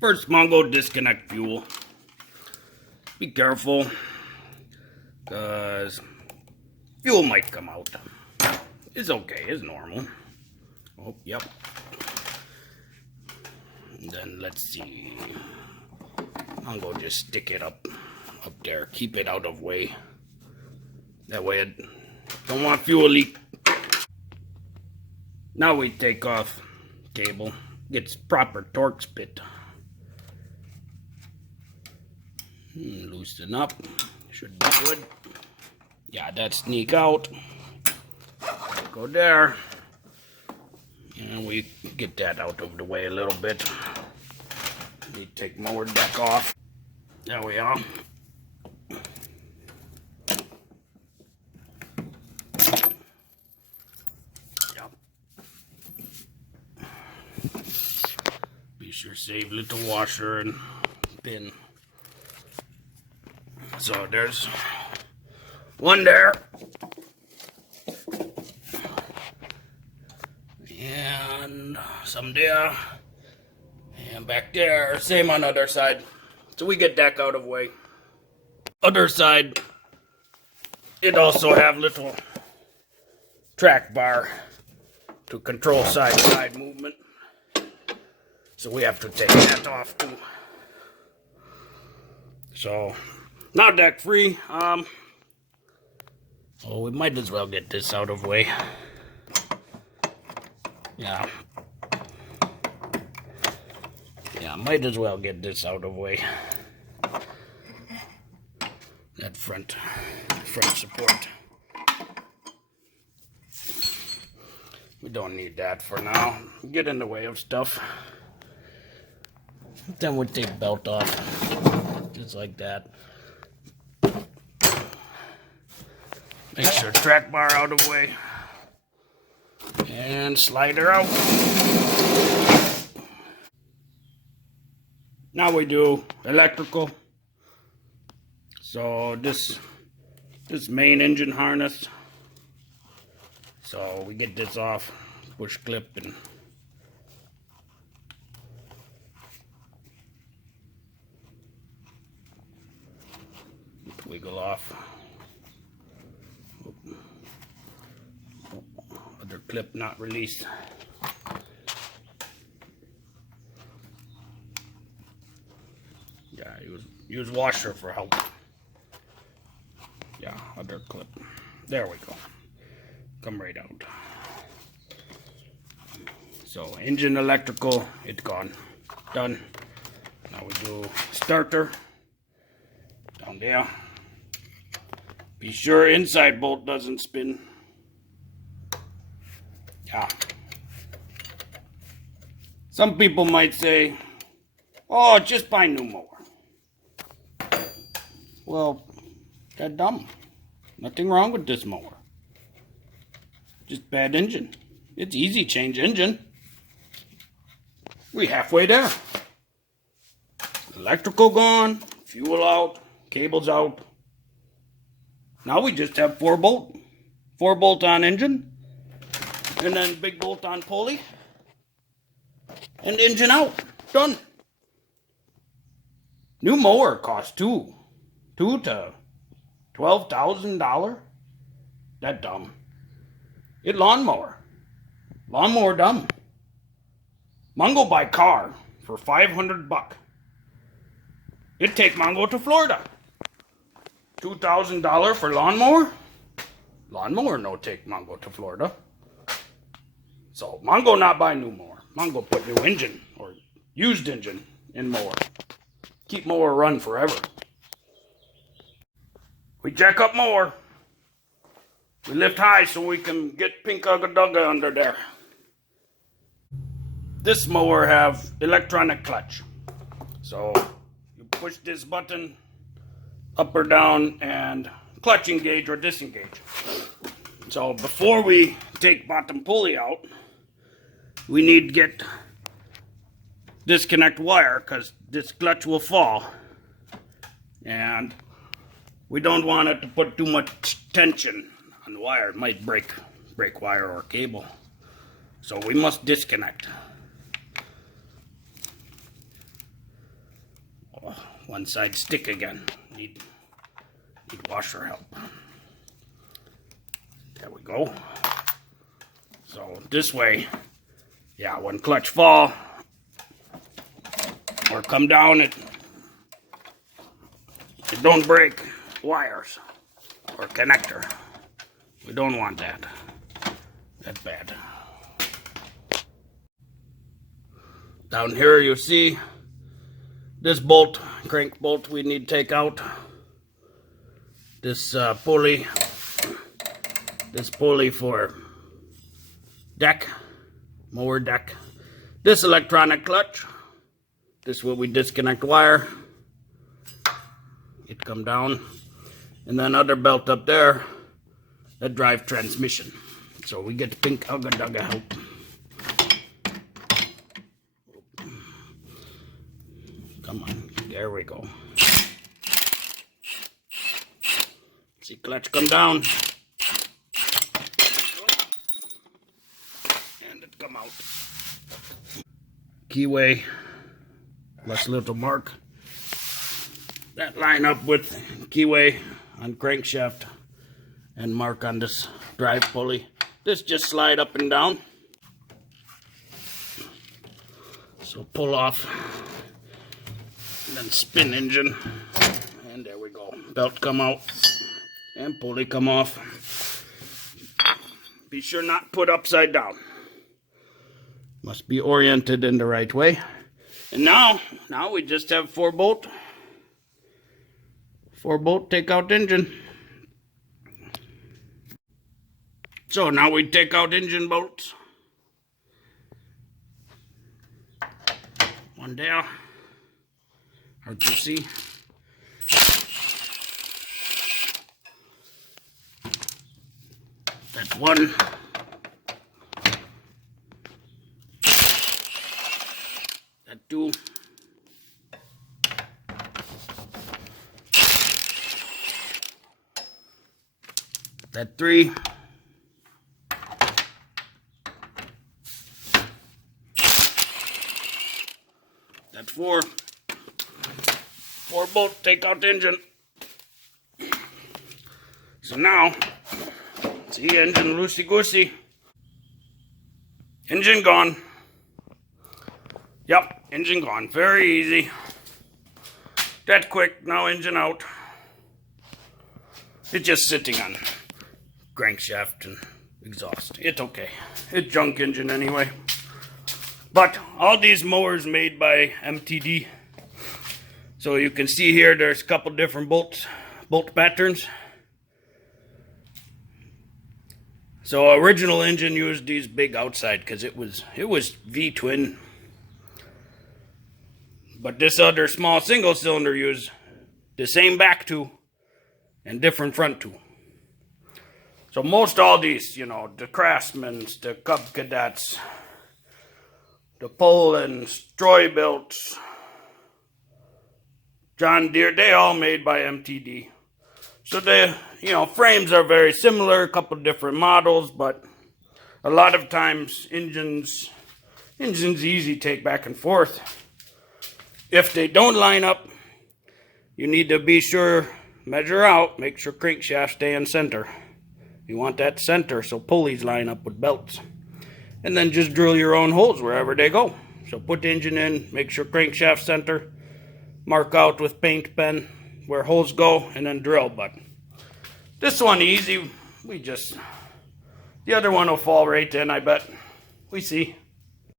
First, Mongo disconnect fuel. Be careful, because fuel might come out. It's okay, it's normal. Oh, yep. And then let's see. Mongo just stick it up there. Keep it out of way. That way it don't want fuel leak. Now we take off cable. Gets proper torque spit. Loosen up. Should be good. Yeah, that sneak out. Go there. And we get that out of the way a little bit. We take mower deck off. There we are. Yep. Be sure save little washer and pin. So there's one there. And some there. And back there. Same on the other side. So we get that out of the way. Other side, it also have little track bar to control side-to-side movement. So we have to take that off too. So now deck free. Oh, we might as well get this out of the way. Yeah. Yeah, might as well get this out of the way. That front support. We don't need that for now. Get in the way of stuff. Then we take the belt off. Just like that. Make sure track bar out of the way. And slide her out. Now we do electrical. So this main engine harness. So we get this off, push clip and wiggle off. Other clip not released. Yeah, use washer for help. Yeah, other clip. There we go. Come right out. So engine electrical, it's gone. Done. Now we do starter. Down there. Be sure inside bolt doesn't spin. Yeah. Some people might say, oh, just buy new mower. Well, that's dumb. Nothing wrong with this mower. Just bad engine. It's easy change engine. We halfway there. Electrical gone, fuel out, cables out. Now we just have 4 bolt. 4 bolt on engine. And then big bolt on pulley. And engine out. Done. New mower costs $2,000 to $12,000. That dumb. It lawnmower. Lawnmower dumb. Mongo buy car for $500. It take Mongo to Florida. $2,000 for lawnmower? Lawnmower no take Mongo to Florida. So Mongo not buy new mower. Mongo put new engine or used engine in mower. Keep mower run forever. We jack up mower. We lift high so we can get pink ugga dugga under there. This mower have electronic clutch. So you push this button up or down and clutch engage or disengage. So before we take bottom pulley out, we need to get disconnect wire because this clutch will fall. And we don't want it to put too much tension on the wire. It might break wire or cable. So we must disconnect. Oh, one side stick again. Need washer help. There we go. So this way, yeah, when clutch fall or come down, it don't break wires or connector. We don't want that. That's bad. Down here you see this bolt, crank bolt we need to take out. This pulley. This pulley for deck, mower deck. This electronic clutch. This is where we disconnect wire. It come down. And then other belt up there that drive transmission. So we get pink Ugga Dugga help. Come on, there we go. See clutch come down. And it come out. Keyway, plus little mark. That line up with keyway on crankshaft and mark on this drive pulley. This just slide up and down. So pull off, and then spin engine, and there we go. Belt come out, and pulley come off. Be sure not put upside down. Must be oriented in the right way. And now we just have 4-bolt. 4-bolt takeout engine. So now we take out engine bolts. One there. Hard to see. That's one. That two. That three. That four. 4-bolt takeout engine. So now, see, engine loosey-goosey. Engine gone. Yep, engine gone. Very easy. That quick. Now engine out. It's just sitting on crankshaft and exhaust. It's okay. It's junk engine anyway. But all these mowers made by MTD. So you can see here there's a couple different bolt patterns. So original engine used these big outside because it was V-twin. But this other small single cylinder used the same back two and different front two. So most all these, you know, the Craftsmans, the Cub Cadets, the Poland's, Troy-Bilts, John Deere, they all made by MTD. So the, you know, frames are very similar, a couple different models, but a lot of times engine's easy to take back and forth. If they don't line up, you need to be sure, measure out, make sure crankshaft stay in center. You want that center so pulleys line up with belts. And then just drill your own holes wherever they go. So put the engine in, make sure crankshaft center, mark out with paint pen where holes go, and then drill. But this one easy, the other one will fall right in, I bet. We see.